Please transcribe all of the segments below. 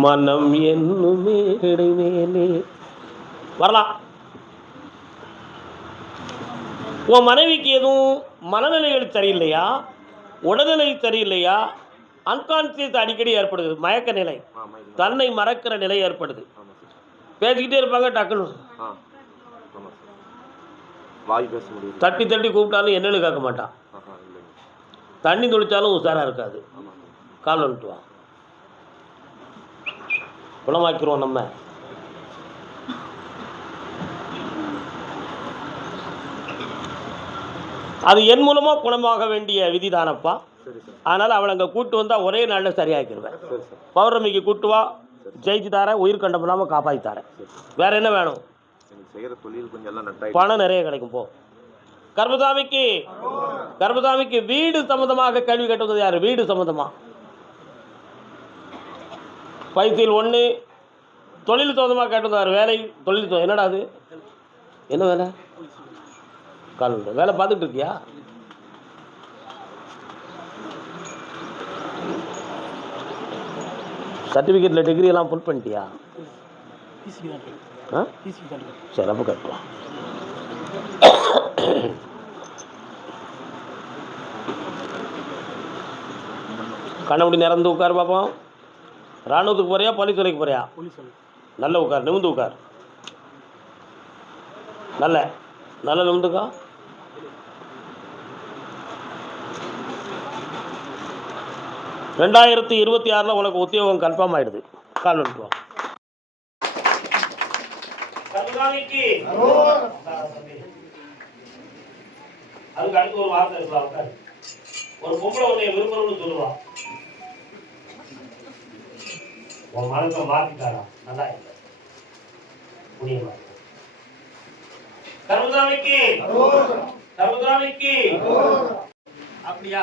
மனம் என்னும் மேடை மேலே வரலாம். உன் மனைவிக்கு எதுவும் மனநிலைகள் சரியில்லையா, உடல்நிலை சரியில்லையா, அன்கான்சியஸ் அடிக்கடி ஏற்படுது, மயக்க நிலை, தன்னை மறக்கிற நிலை ஏற்படுது. பேசிக்கிட்டே இருப்பாங்க, டக்குன்னு தட்டி தட்டி கூப்பிட்டாலும் என்னன்னு கேட்க மாட்டான். தண்ணி தொளிச்சாலும் உஷாராக இருக்காது. கால் வந்துட்டுவான், குணமாக்கிடுவோம் நம்ம. அது என் மூலமாக குணமாக வேண்டிய விதிதானப்பா. அதனால் அவளை அங்கே கூப்பிட்டு வந்தால் ஒரே நாளில் சரியாக்கிடுவேன். பௌர்ணமிக்கு கூப்பிட்டு வா, ஜெயிச்சு தரேன், உயிர் கண்டம் இல்லாமல் காப்பாற்றி தரேன். வேறு என்ன வேணும்? பணம் நிறைய கிடைக்கும். போ. கர்மசாமிக்கு வீடு சம்பந்தமாக கேள்வி கேட்டது யார்? வீடு சம்பந்தமாக பைசில் 1. தொழில் சம்பந்தமாக கேட்டது யார்? வேலை, தொழில். என்னடா அது? என்ன வேலை? கால் வேலை பார்த்துட்டு இருக்கியா? சர்டிஃபிகேட்டில் டிகிரி எல்லாம் ஃபுல் பண்ணிட்டியா? சரி, அப்போ கட்டலாம். கண்ணமுடி நிறந்து உட்கார் பார்ப்போம். ராணுவத்துக்கு போறியா, போலீஸ் துறைக்கு போறியா? நல்ல உட்கார், நிமிந்து உட்கார். நல்ல நிமிந்துக்கா. (2026) உனக்கு உத்தியோகம் கன்ஃபார்ம் ஆயிடுது. கால் வந்துடுவோம். அதுக்கு அடுத்து ஒரு வார்த்தை இருக்கலாம். ஒரு பொம்பளை உன்னை விரும்புறோம்னு சொல்லுவா. உன் மனசை மாத்திட்டாரா? நல்லா இல்லை, புரியுமா? கர்மசாமிக்கு அப்படியா?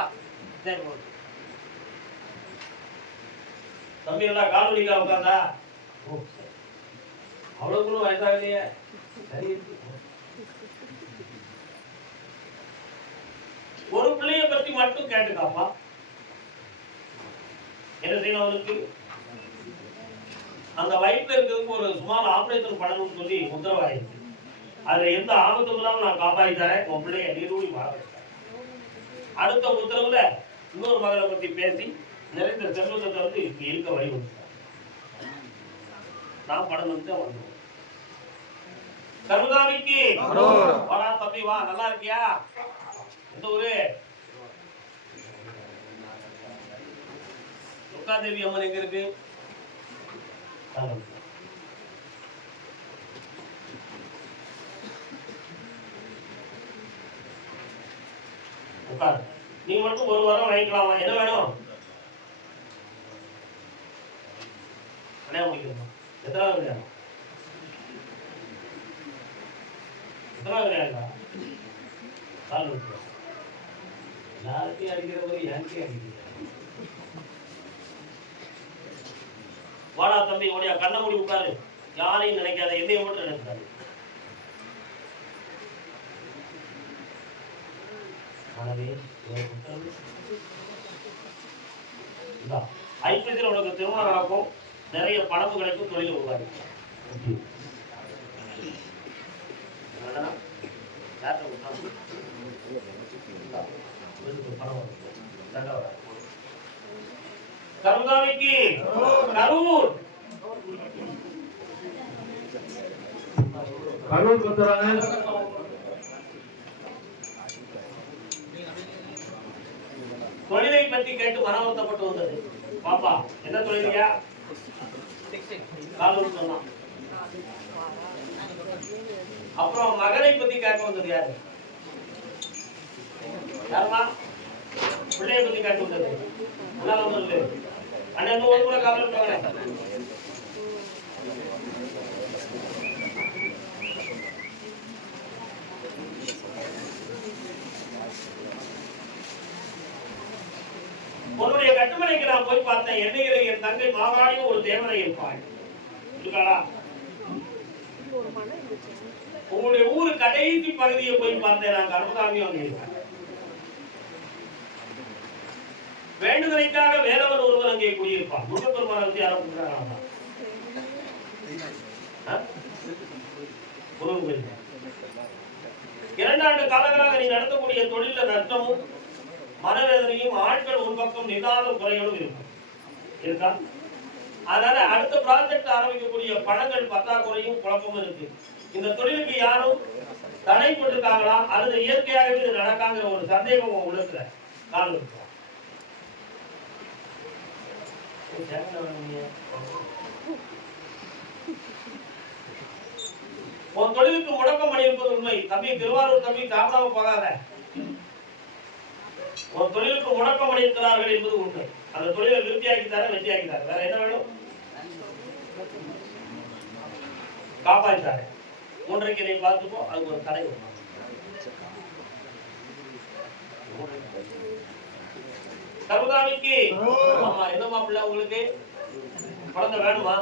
சரி, தம்பி நல்லா கால் வலிக்கா உட்காந்தா? அவ்வளவுக்குள்ள வயசாகலையே. சரி, ஒரு பிள்ளைய பத்தி மட்டும் கேட்டுக்காப்பா. என்ன செய்யணும் அவனுக்கு? அந்த வயிற்றுல இருக்கிறதுக்கு ஒரு சுமார் ஆபரேஷன் பண்ணணும்னு சொல்லி உத்தரவாயிருக்கு. அதுல எந்த ஆபத்தும் இல்லாமல் நான் காப்பாற்றி தரேன். உன் பிள்ளைய நீரூடி வாழ. அடுத்த உத்தரவுல இன்னொரு மகளை பத்தி பேசி நிறைந்த செல்வத்தை வந்து இருக்க வழி வந்து நான் படம் வந்து வந்துடுவோம். கர்மசாமிக்கு வாடா தம்பி, வா. நல்லா இருக்கியா? எந்த ஊரு? துர்காதேவி அம்மன் எங்க இருக்கு? உட்கார். நீ மட்டும் ஒரு வாரம் வாங்கிக்கலாமா? என்ன வேணும்? எத்தனாவது வேணும்? யாருக்கையும் அடிக்கிற போது எனக்கே அடிக்கிற. வாடா தம்பி, உடைய கண்ண மூடி உட்காரு. யாரையும் நினைக்காத, என்னைய மட்டும் நினைக்காது. ஐபிஎஸ்ல உனக்கு திருமணம் நடக்கும், நிறைய பணம் கிடைக்கும், தொழில் உருவாக்கும். கர்மசாமிக்கு கரூர் தொழிலை பற்றி கேட்டு மனவருத்தப்பட்டு வந்தது. பாப்பா, என்ன தொழிலையா? சொன்னான். அப்புறம் மகனை பத்தி கேட்க வந்தது யாரு? யாருமா? பிள்ளைய பத்தி கேட்க வந்தது. அண்ணன் ஒரு கூட காவல் உன்னுடைய கட்டுமனைக்கு நான் போய் பார்த்தேன். என்னையில என் தங்கை மாவாடியும் ஒரு தேவனை இருப்பாள். உங்களுடைய ஊரு கடைசி பகுதியை போய் பார்த்தேன். நான் கர்மசாமி வந்து இருக்கேன். வேண்டுதலைக்காக வேறவர் ஒருவர் அங்கே குடியிருப்பான். முருகப்பெருமானை வந்து யாரும் கொடுக்குறாங்க? முருகன் 2 ஆண்டு காலங்களாக நீ நடத்தக்கூடிய தொழில நஷ்டமும் மனவேதனையும் ஆட்கள் ஒரு பக்கம் நிதான குறைகளும் இருக்கா? அதனால அடுத்த ப்ராஜெக்ட் ஆரம்பிக்கக்கூடிய பணங்கள் பற்றாக்குறையும் குழப்பமும் இருக்கு. இந்த தொழிலுக்கு யாரும் தடை போட்டிருக்காங்களா அல்லது இயற்கையாகவே இது நடக்காங்கிற ஒரு சந்தேகம் உங்க உள்ளத்துல காரணம் இருக்கா? உன் தொழிலுக்கு முடக்கம் பண்ணியிருப்பது உண்மை. தம்பி திருவாரூர் தம்பி காப்பாக போகாத. ஒரு தொழிலுக்கு முடக்கம் பண்ணியிருக்கிறார்கள் என்பது உண்மை. அந்த தொழிலை விருத்தியாக்கித்தார வெற்றியாக்கித்தார. வேற என்ன வேணும்? காப்பாற்றாரு. 3:30 நீ பார்த்துப்போ. அதுக்கு ஒரு தடை வரும். கருதாமிக்கு ஆமா என்னமா பிள்ளை உங்களுக்கு குழந்தை வேணுமா?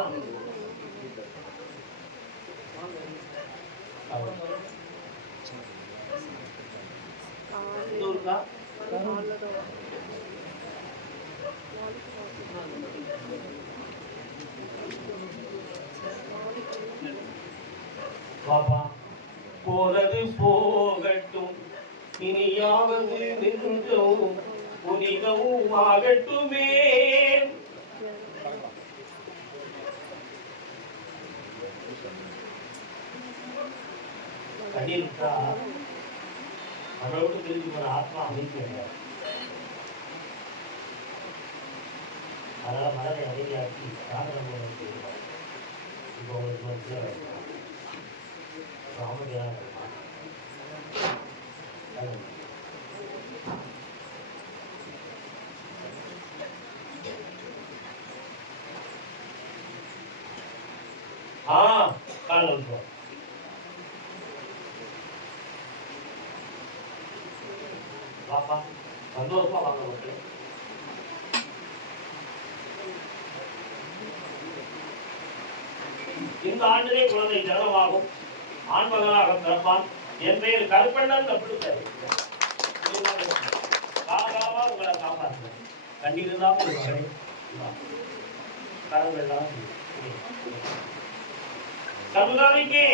பாப்பா போறது போகட்டும், இனியாவது நின்றும் புனிதமும் ஆகட்டுமே. கண்ணீர்க்கா நம்மளை விட்டு பிரிஞ்சு போன ஆத்மா அமைதி கிடையாது. அதனால மனதை அமைதியாக்கி ராமநாம இப்போ உங்களுக்கு அமைதியாக காலம் பாப்பா சந்தோஷமா வாங்க. இந்த ஆண்டிலே குழந்தை ஜனனமாகும், ஆண்மகனாக பிறப்பான். என் பெயர் கருப்பண்ணன். காலகாலமா உங்களை காப்பாற்ற கண்ணீர் இல்லாமல் கடவுள் எல்லாம் கருதாமிக்கு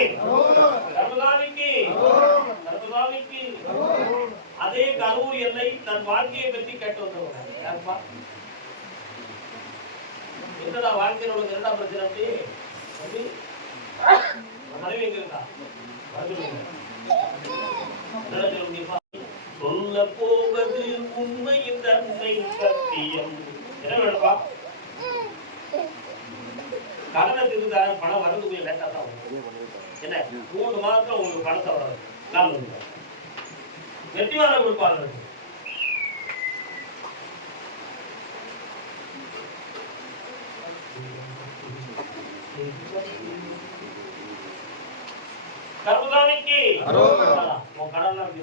அதே கரூர் எல்லை தன் வாழ்க்கையை பற்றி கேட்டு வந்தவங்க யாருப்பா? என்னடா வாழ்க்கையில் உள்ள 2ஆம் பிரச்சனை மனைவி எங்க இருக்கா? சொல்ல போவது உண்மையின் தன்மை சத்தியம். என்ன வேணும்பா? கடனை திருந்தார பணம் வரதுக்குரிய லேட்டா தான் வரும். என்ன 3 மாதத்துல உங்களுக்கு பணத்தை வராது. நான் வெற்றிவார கொடுப்பாங்க. கருதாமிக்கு உன் கடன்லாம்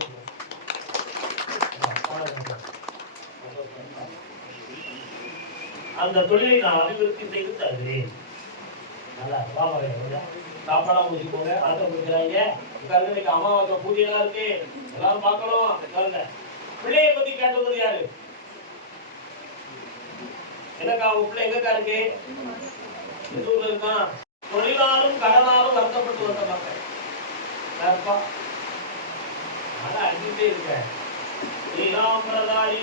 அந்த தொழிலை நான் அபிவிருத்தி செய்து தருகிறேன். நல்லா சாப்பாடா முடிச்சுக்கோங்க. அடுத்த முடிக்கிறாங்க. இன்னைக்கு அமாவாசை பூஜையெல்லாம் இருக்கு, எல்லாரும் பார்க்கணும். பிள்ளைய பத்தி கேட்டது யாரு? என்னக்கா உங்க பிள்ளை எங்கக்கா இருக்கு? எதூர்ல இருக்கான். தொழிலாலும் கடனாலும் வருத்தப்பட்டு வந்த மக்கள் யாருப்பா? ஆனா அடிக்கிட்டே இருக்க நீலாம்பரதாரி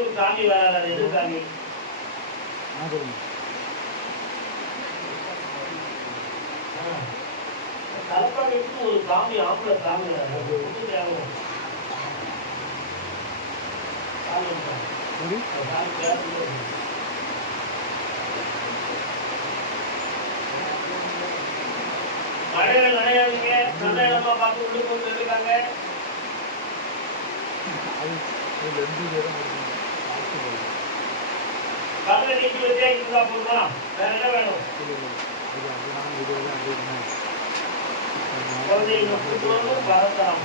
ஒரு சாமி வராது. எது சாமி? தலப்பாடிக்கு ஒரு சாமி, ஆம்பளை சாமி மழையில நனையாதீங்க. நல்ல இடமா பார்த்து உள்ள போட்டு இருக்காங்க. கடலை நீக்கி வச்சே இருந்தா போதுமா? வேற என்ன வேணும்? குழந்தைகளை கூட்டு வரணும், பரந்தாம்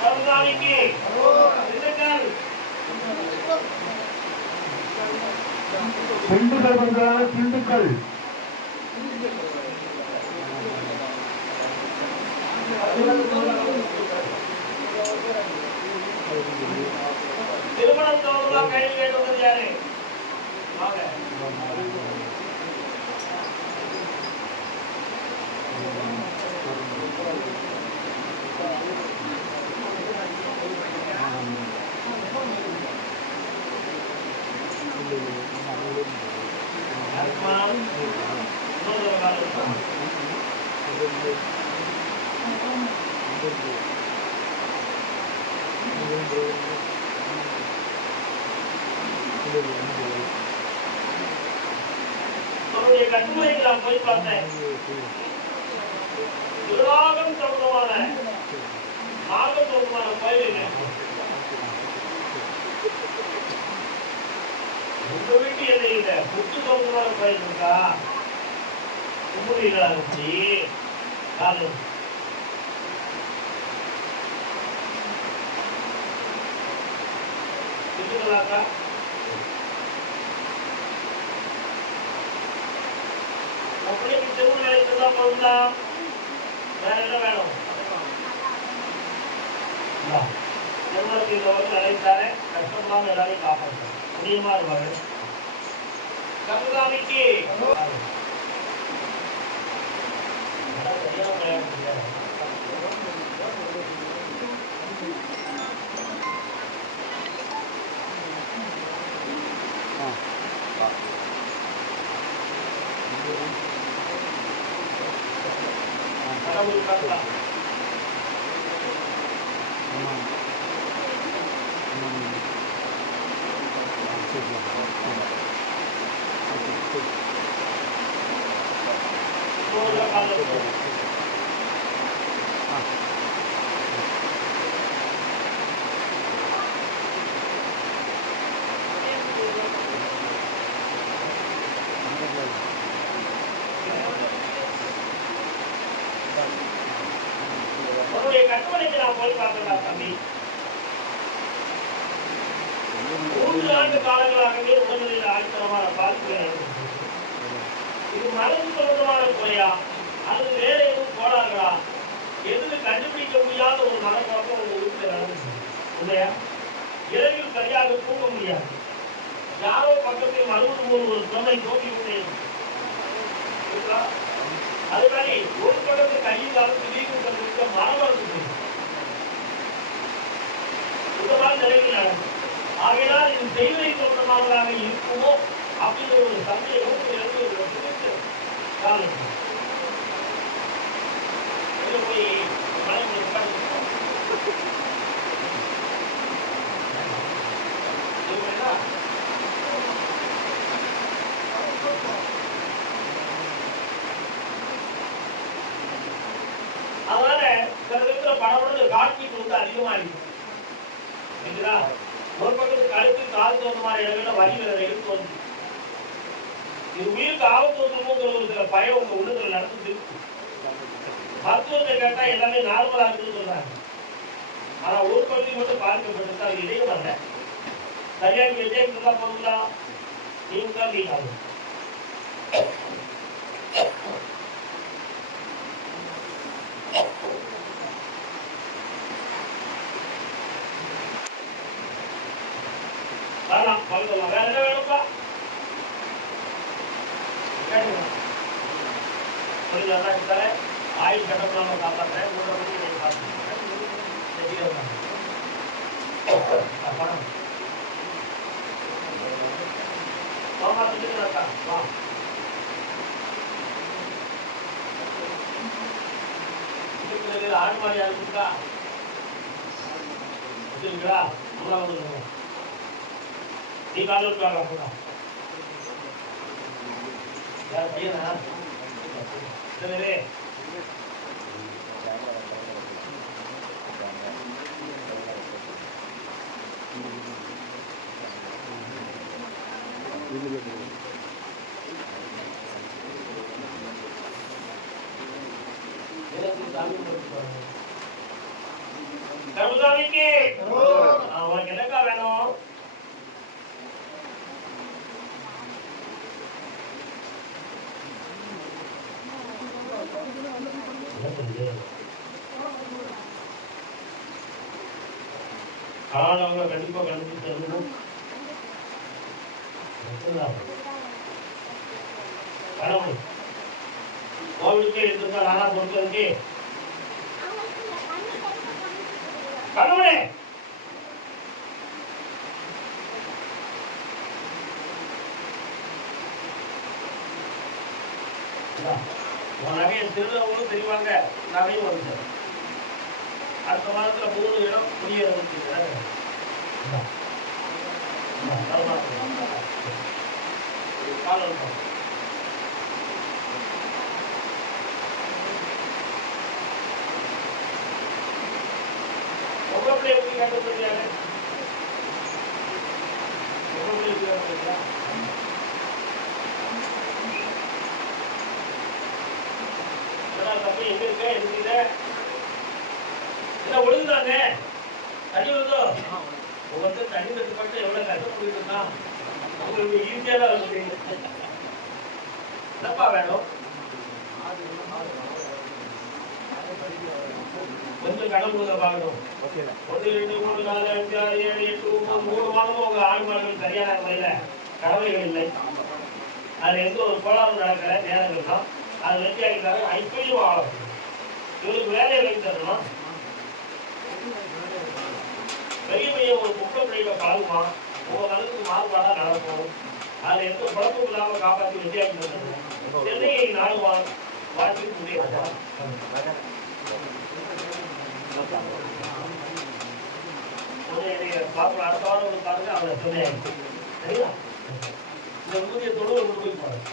பரந்தாமிக்கு திண்டுக்கல் வந்தாங்க. திண்டுக்கல் திருமணம் தோறுமா கைது கேட்டது யாரு? கட்டுரைக்கு நான் போய் பார்த்தேன். திருவாகம் சம்பந்தமான நாகம் சம்பந்தமான கோயில் உங்க வீட்டு எல்லையில புத்து சம்பந்தமான கோயில் இருக்கா? கும்புறீங்களா? வச்சு காலம் இருக்குங்களாக்கா? உங்களுக்கு திருமணம் இருந்தா போதுங்களா? வேற என்ன வேணும்? திருமணத்துக்கு இந்த வந்து அழைத்தாரே கஷ்டப்படாம எல்லாரையும் காப்பாற்ற முடியுமா இருப்பாரு. கருதாமிக்கு கட்டுமனைக்கு நான் போய் பார்க்கலாம் தம்பி. 3 ஆண்டு காலங்களாகவே உடல்நிலையில் ஆழ்த்தரமான பாதிப்புகள். இது மனது சம்பந்தமான குறையா அல்லது வேற எதுவும் கோளாறுகளா எதுவும் கண்டுபிடிக்க முடியாத ஒரு மனப்பாக்கம் உங்க வீட்டில் நடந்துச்சு இல்லையா? இரவில் சரியாக தூங்க முடியாது. யாரோ பக்கத்தில் மறுபடியும் ஒரு தொல்லை தோண்டி கொண்டே அது மாதிரி ஒரு பக்கத்து கையில் காலம் திடீர்னு மரபு இந்த மாதிரி நிலைகள் நடக்கும். ஆகையால் இது செய்வதை தோற்றமானதாக இருக்குமோ அப்படிங்கிற ஒரு சந்தேகம் காலம் போய் அதனால சில விதத்துல படப்பட காட்சிக்கு வந்து அதிகமாகிடும். ஒரு பக்கத்துக்கு கழுத்து கால் தோன்ற மாதிரி இடங்கள்ல வரிகளை எடுத்து வந்து இது உயிருக்கு ஆபத்து வந்துருமோங்கிற ஒரு சில பயம் உங்க உள்ளத்துல நடந்து மருத்துவத்தை கேட்டா எல்லாமே நார்மலா இருக்குன்னு சொல்றாங்க. ஆனா ஒரு பகுதி மட்டும் பாதிக்கப்பட்டிருக்கா அது இடையே வரல. சரியாக கேட்டே இருந்தா போதுங்களா? நீங்க தான் நீங்க ஆகும். வேற என்ன வேணும்ப்பா? ஆயுள் கட்டப்படாம காப்பாற்றுறேன். பணம் ஆடு மாதிரி யாருக்கா வச்சிருக்கா? நீ கால இருக்காங்க கூட யார் பையனா? சரி சர்வசாமிக்கு உனக்கு என்னக்கா வேணும்? காலவங்க கண்டிப்பா கண்டிச்சு தரணும். கடவுள் கோவிலுக்கே எடுத்துருக்கா நானா பொறுத்ததுக்கு கடவுளே உன் நகையை திருடவங்களும் தெரிவாங்க, நகையும் வருது. அடுத்த மாதத்துல 3 இடம் புதிய உங்களை எப்படி கண்டுபிடிச்சாங்க? தம்பி எங்க இருக்க? எடுத்துக்கிட்ட என்ன ஒழுங்குதாங்க? தண்ணி வருதோ? ஒவ்வொருத்தர் தண்ணி கட்டுப்பட்டு எவ்வளவு கஷ்டப்பட்டு இருக்கான். உங்களுக்கு ஈஸியா தான் இருக்கு. என்னப்பா வேணும்? கொஞ்சம் கடன் கொடுக்க பார்க்கணும். 1 2 3 4 5 6 7 8 3 மாதமும் உங்க ஆடு மாடுகள் சரியான முறையில கறவைகள் இல்லை. அது எந்த ஒரு கோளாறும் நடக்கிற நேரங்கள் தான் அது வெற்றியாகிட்டாங்க. இப்பயும் ஆகும். இவருக்கு வேலையை வைத்து தரணும். பெரிய பையன் ஒரு குப்பை பிள்ளைகளை பழகுவான். உங்க மனசுக்கு மாறுபாடா நடக்கும். அது எந்த குழப்பம் இல்லாம காப்பாற்றி வெற்றியாக்கி தரணும். சென்னையை நாடுவான். வாழ்க்கை முடியாது. அடுத்த வாரம் பாருங்க அவரை சொன்னாங்க. சரியா? இந்த ஊதிய தொழுவை கொண்டு போய் பாருங்க.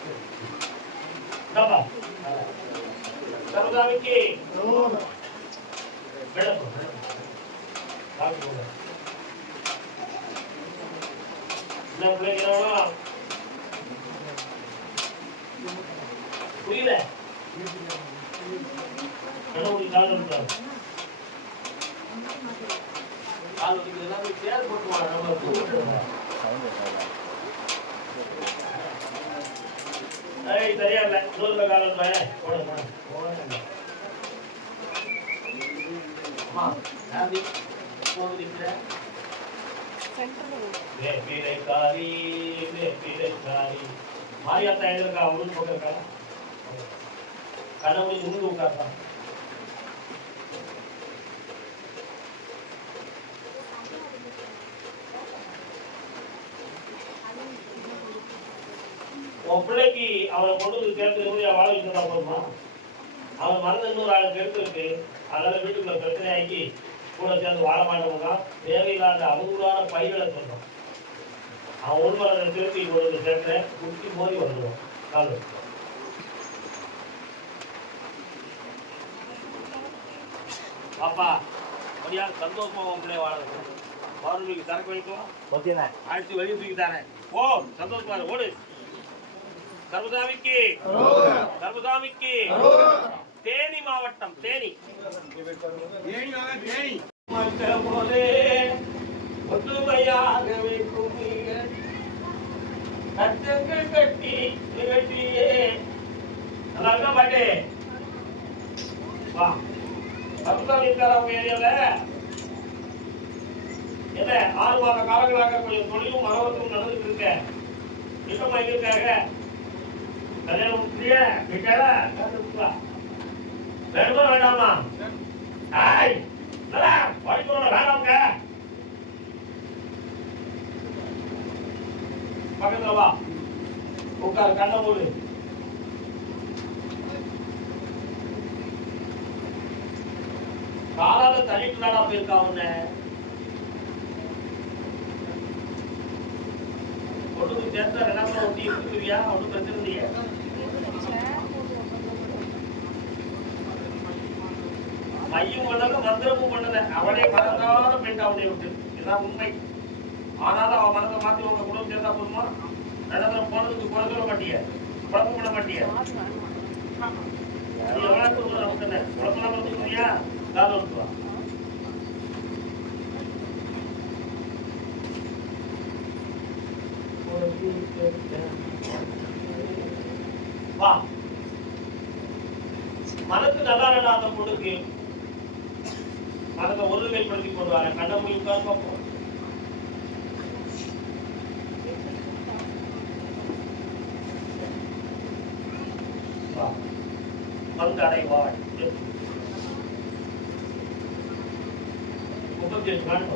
சர்வசாமிக்கு என்ன பிள்ளைங்களா புரியல? கடவுள் கால் எடுத்தாரு. கால் வலிக்கிறதுனா போய் பேர் போட்டுவாங்க. சரியா இல்லை இன்னொரு காலம் மாரியாத்தா எழுதிருக்கா அவனு போட்டிருக்கா. கடவுள் இருந்து உட்கார்த்தான். உன் பிள்ளைக்கு அவனை கொண்டு வந்து சேர்த்து வாழ வைக்கிறதா போதுமா? அவன் மறந்து இன்னொரு ஆளுக்கு எடுத்துருக்கு. அதனால வீட்டுக்குள்ள பிரச்சனை ஆக்கி கூட சேர்ந்து வாழ மாட்டவங்க தேவையில்லாத அவங்களான பைகளை சொல்றான். அவன் உள்மரத்தை திருப்பி கொண்டு வந்து சேர்க்கிறேன் குட்டி மோதி வந்துடும். கால் பாப்பா மரியா சந்தோஷமா உன் பிள்ளைய வாழ பௌர்ணமிக்கு சரக்கு வைக்கும் ஆயிடுச்சு வெளியே தூக்கி தானே. ஓ சந்தோஷமா ஓடு. சர்வசாமிக்கு சர்வசாமிக்கு தேனி மாவட்டம் தேனி ஒற்றுமையாக வைக்கும் கட்டங்கள் கட்டி நிகழ்ச்சியே நல்லா இருக்கா பாட்டு. வா சர்வசாமி இருக்கார் அவங்க ஏரியால. என்ன 6 மாத காலங்களாக கொஞ்சம் தொழிலும் மரவத்தும் நடந்துட்டு இருக்க. இப்ப எங்க இருக்காங்க? கல்யாணம் முடிச்சியா? வீட்டால வேணுமா வேண்டாமா? வேண்டாம்ங்க. பக்கத்துல வா உட்கார். கண்ண மூடு. காலால தள்ளிட்டு நாடா போயிருக்கா உன்ன. ஒன்றுக்கு சேர்த்தா ரெண்டாவது ஒட்டி இருக்குறியா? ஒன்றும் பிரச்சனை இல்லையா? மையம் பண்ணல மந்திரமும் பண்ணல. அவளே மறந்தாத பெண் அவனை விட்டு. இதுதான் உண்மை. ஆனாலும் அவன் மனதை மாத்தி உங்க குடும்பம் சேர்ந்தா போதுமா? நடந்த போனதுக்கு குறை சொல்ல மாட்டிய, குழப்பம் பண்ண மாட்டிய. எவ்வளவு நமக்கு என்ன குழப்பம் வந்துருக்கியா? காலம் வந்துருவா. வா மனசு நல்லா அந்த பொண்ணுக்கு மனதை ஒருநிலைப்படுத்தி கொண்டு வர கண்ண மூடி உட்கார் பார்ப்போம். வந்தடைவாள் 38 நாள்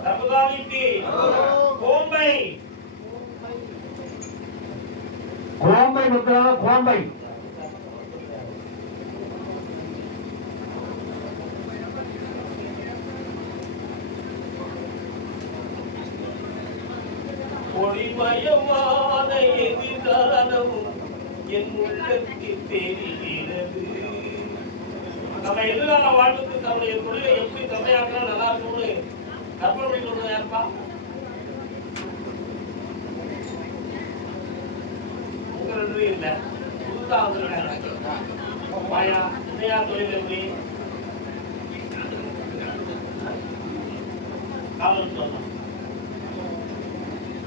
தர்மதாமிக்கு கோம்பை கோம்பை முத்திரான கோம்பை ஒளிமயமான எதிர்காலமும் என் உள்ளத்தில் தெரிகிறது. நம்ம எதிர்கால வாழ்வுக்கு தன்னுடைய தொழிலை எப்படி தந்தையாக்கினா நல்லா இருக்கும்னு கற்பனை சொல்றது யாருப்பா? உங்க ரெண்டு இல்ல புதுசா வந்துருக்கா தொழில் எப்படி காலம் சொல்லலாம்.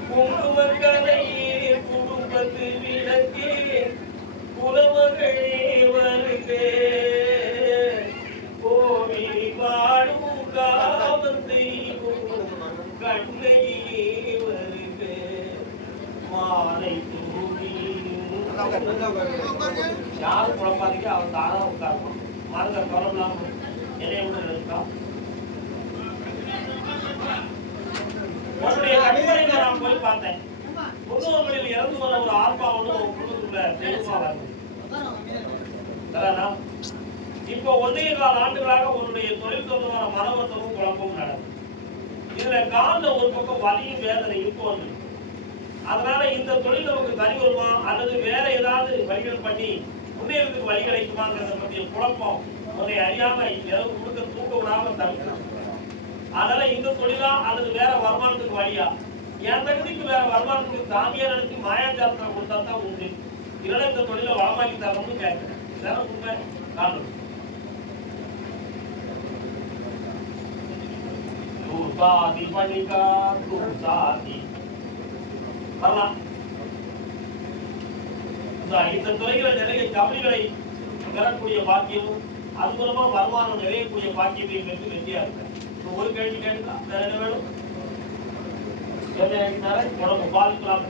குங்குமங்களையே குடும்பத்து விளக்கே குலமகளே வருக கோவில் வாழும் காவல் செய்வோம் கண்ணையே வருக மாலை தூங்கி யாரும் குழப்பாதீங்க. அவன் தானா உட்காரணும். மறந்த குழம்புலாம் என்னைய விட இருக்கா உன்னுடைய கட்டுமனைக்கு நான் போய் பார்த்தேன். முன்னோர்களில் இறந்து போன ஒரு ஆத்மாவோட குடும்பத்துக்குள்ள தெளிவா வருது. இப்போ 1.25 ஆண்டுகளாக உன்னுடைய தொழில் தொடர்பான மனவர்த்தமும் குழப்பமும் நடக்கும். இதுல கால ஒரு பக்கம் வலியும் வேதனையும் தோன்றும். அதனால இந்த தொழில் நமக்கு தனி வருமா அல்லது வேற ஏதாவது வழிகள் பண்ணி முன்னேறதுக்கு வழி கிடைக்குமாங்கிறத பற்றிய குழப்பம் உன்னை அறியாம இரவு முழுக்க தூக்க விடாம தடுக்கலாம். அதனால இந்த தொழிலா அல்லது வேற வருமானத்துக்கு வழியா என் தகுதிக்கு வேற வருமானத்துக்கு சாமியா நினைச்சு மாயாஜாலத்தை கொடுத்தா தான் உண்டு. இல்லைன்னா இந்த தொழிலை வளமாக்கி தரணும்னு கேட்கிறேன். இதெல்லாம் உண்மை காரணம். தூசாதி மணிகா தூசாதி வரலாம். இந்த துறைகளை நிறைய கபடிகளை பெறக்கூடிய பாக்கியமும் அது மூலமா வருமானம் நிறையக்கூடிய பாக்கியத்தையும் பெற்று வெற்றியா இருக்க. ஒரு கேள்வி கேட்டா என்ன வேணும்? உடம்பு பாதிக்கலாம்.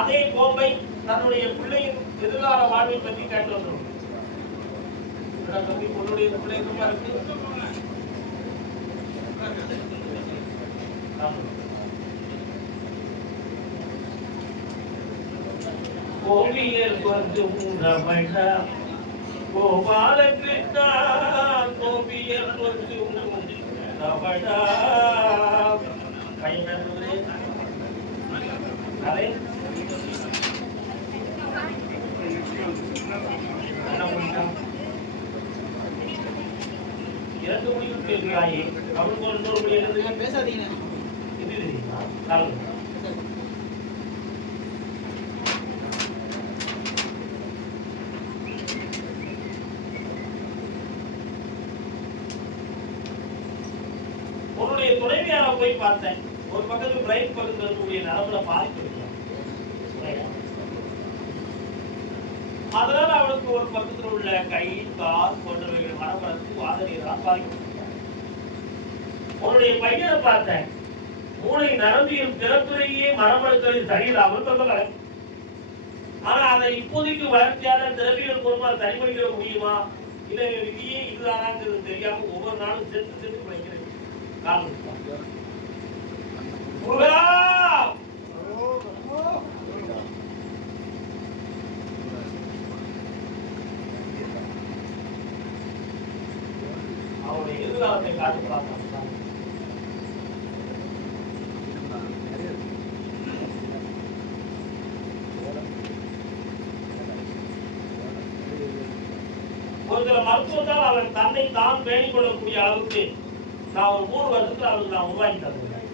அதே கோம்பை தன்னுடைய பிள்ளையின் எதிர்கால வாழ்வை பற்றி கேட்டு வந்துடும். உன்னுடைய பிள்ளை இருக்கு கோவியர் கொஞ்சம் ரமண கோபாலகிருஷ்ணா கோபியர் கொஞ்சம் ரமண பையன் அதே இரண்டு முடிவு கேட்கிறாயே அவனுக்கு ஒரு இன்னொரு மொழி என்னது பேசாதீங்க. இது உன்னுடைய துணைவியார போய் பார்த்தேன். ஒரு பக்கத்துல பிரைட் பக்கத்துல இருக்கக்கூடிய நரம்புல பாதிப்பு இருக்கு. அதனால அவளுக்கு ஒரு பக்கத்தில் உள்ள கை கால் போன்றவைகள் மனமரத்து வாதனையெல்லாம் பாதிக்கும். உன்னுடைய பையனை பார்த்தேன். மூளை நரம்பியல் பிறப்புறையே மரமழுக்களில் சரியில்லாமல் சொல்லலை. ஆனா அதை இப்போதைக்கு வளர்ச்சியான திரவியல் மூலமா சரி பண்ணிக்க முடியுமா இல்ல விதியே இதுதானாங்கிறது தெரியாம ஒவ்வொரு நாளும் செத்து செத்து படிக்கிறது காரணம். அவருடைய எதிர்காலத்தை காட்டு பார்த்தான். ஒரு சில மருத்துவத்தால் அவன் தன்னை தான் பேணிக் கொள்ளக்கூடிய அளவுக்கு நான் ஒரு 3 வருஷத்துல அவருக்கு நான் உருவாக்கி தருவேன்.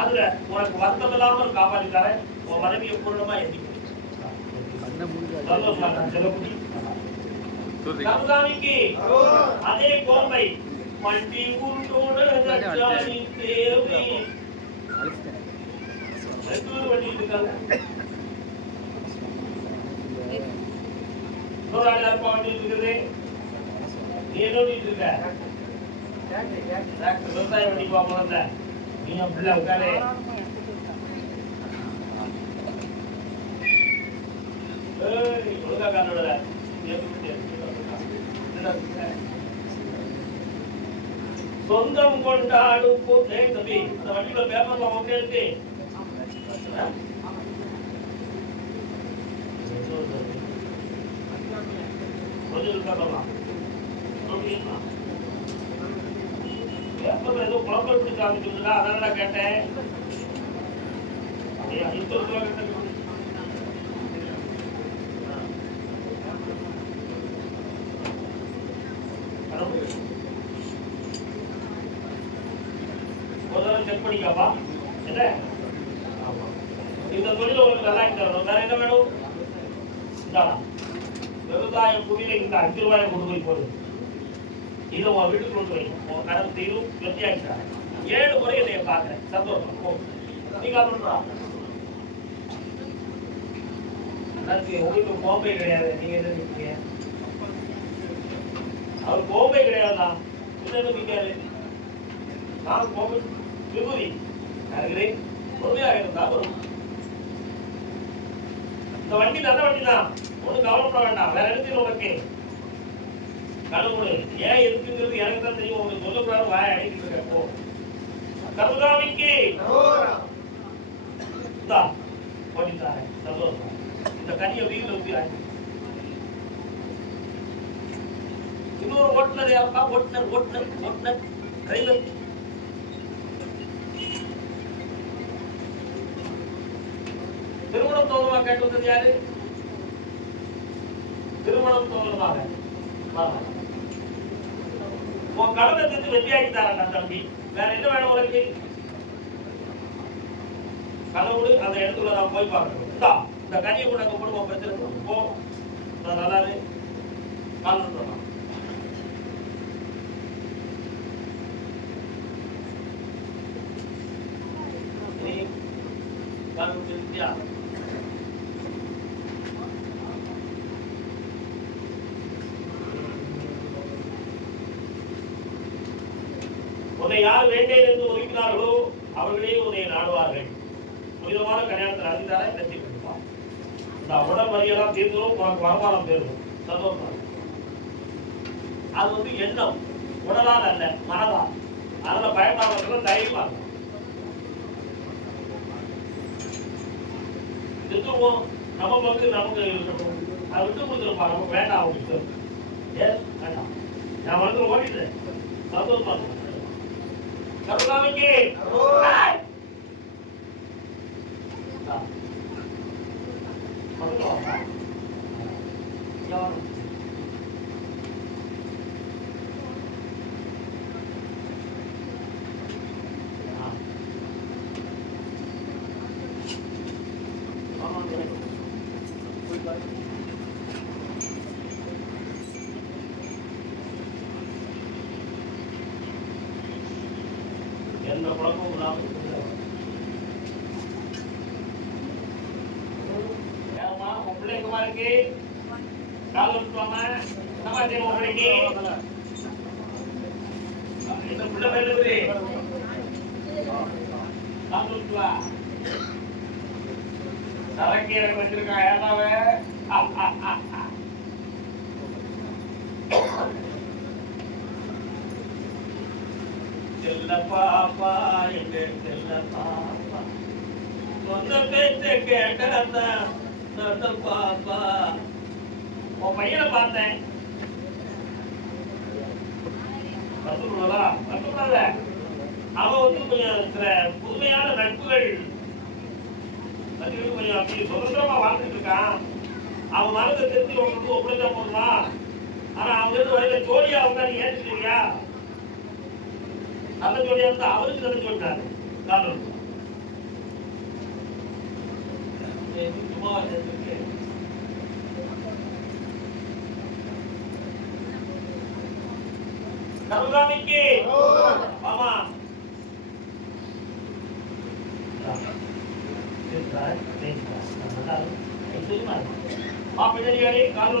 அதுல உனக்கு வருத்தம் இல்லாமல் காப்பாற்றி தரேன். உன் மனைவியை பூர்ணமா எண்ணிக்கொடு. கருதாமிக்கு அதே கோம்பை மண்டி உருண்டோட நச்சாணி தேவி வண்டி இருக்காங்க வண்டி இருக்குது நீ என்ன பண்ணிட்டு இருக்க விவசாய வண்டி போக நீ பிள்ளை உட்காரு ஒழுங்கா காரணோட சொந்தம் கொண்டாடும் தம்பி அந்த வண்டியில பேப்பர்ல ஒன்றே இருக்கு பேப்பர்ல ஏதோ குழப்பம் பிடிச்ச ஆரம்பிச்சுங்களா அதான் கேட்டேன் செக் பண்ணிக்கப்பா என்ன இந்த தொழில் உங்களுக்கு நல்லா தரணும் வேற என்ன வேணும் விவசாய புதிய இந்த 5 ரூபாயை கொண்டு போய் போடு இதை உன் வீட்டுக்கு கொண்டு போய் உன் கடல் தீரும் வெற்றியாச்சா 7 முறை என்னைய பாக்குறேன் சந்தோஷம் போ நீங்க பண்றா உங்களுக்கு கோம்பை கிடையாது நீங்க என்ன நினைக்கிறீங்க அவர் கோம்பை கிடையாதுதான் என்ன நினைக்காரு நான் கோம்பை விபூதி பொறுமையாக இருந்தா வரும் இந்த வண்டி நல்ல வண்டி தான் ஒண்ணு கவலைப்பட வேண்டாம் வேற இடத்துல உனக்கு கடவுள் ஏன் இருக்குங்கிறது எனக்கு தான் தெரியும் உங்களுக்கு சொல்லக்கூடாது வாய அடிக்கிட்டு இருக்கப்போ கருதாமிக்கு ஓட்டிட்டாரு சந்தோஷம் இந்த கனியை வீட்டுல ஊத்தி இன்னொரு ஓட்டுநர் யாருப்பா ஓட்டுநர் ஓட்டுநர் ஓட்டுநர் டிரைவர் திருமணம் தோழமாக கேட்டு வந்தது யாரு திருமணம் தோழமாக உன் கடனை திட்டு வெற்றியாக்கி தரேன் தம்பி வேற என்ன வேணும் உனக்கு கடவுள் அந்த இடத்துல நான் போய் பார்க்கணும் இந்த கனியை கூட அங்க போடுவோம் பிரச்சனை போ நல்லா கால் சொல்லலாம் உன்னை யார் வேண்டேன் என்று ஒதுக்கினார்களோ அவர்களே உன்னை நாடுவார்கள் புனிதமான கல்யாணத்தில் அறிந்தாரா வெற்றி பெறுவார் இந்த உடல் மறியெல்லாம் தீர்ந்துடும் உனக்கு வருமானம் தேர்வும் சந்தோஷம் அது எண்ணம் உடலால் அல்ல மனதால் அதனால பயப்படாமல் தைரியமா இருக்கும் எதுவும் நம்ம பங்கு நமக்கு இருக்கணும் அதை விட்டு கொடுத்துருப்பா நமக்கு வேண்டாம் அவங்களுக்கு வேண்டாம் நான் வந்து ஓடிட்டேன் சந்தோஷமா கருணாமிக்கு எந்த குழப்பமும் இல்லாமல் உன் பிள்ளைக்குமா இருக்கு கால் விட்டுவாம சமாச்சாரம் உன் பிள்ளைக்கு இந்த பிள்ளை வேணுது கால் விட்டுவா சரக்கு எனக்கு வச்சிருக்கா ஏதாவே செல்ல பாப்பா எங்க செல்ல பாப்பா சொந்த பேச்ச கேட்ட பாப்பா உன் பையனை பார்த்தேன் அவன் கொஞ்சம் சில புதுமையான நட்புகள் கொஞ்சம் அப்படி சுதந்திரமா வாழ்ந்துட்டு இருக்கான் அவன் மனதை தெரிஞ்சு உங்களுக்கு ஒப்படைச்சா போதுமா ஆனா அவங்க இருந்து வரையில ஜோடியா அவங்க நீ ஏற்றுக்கிறியா நல்ல ஜோடியா இருந்தா அவருக்கு தெரிஞ்சு விட்டாரு சும்மா கருணாமிக்கு ஆமா பின்னாடி கால்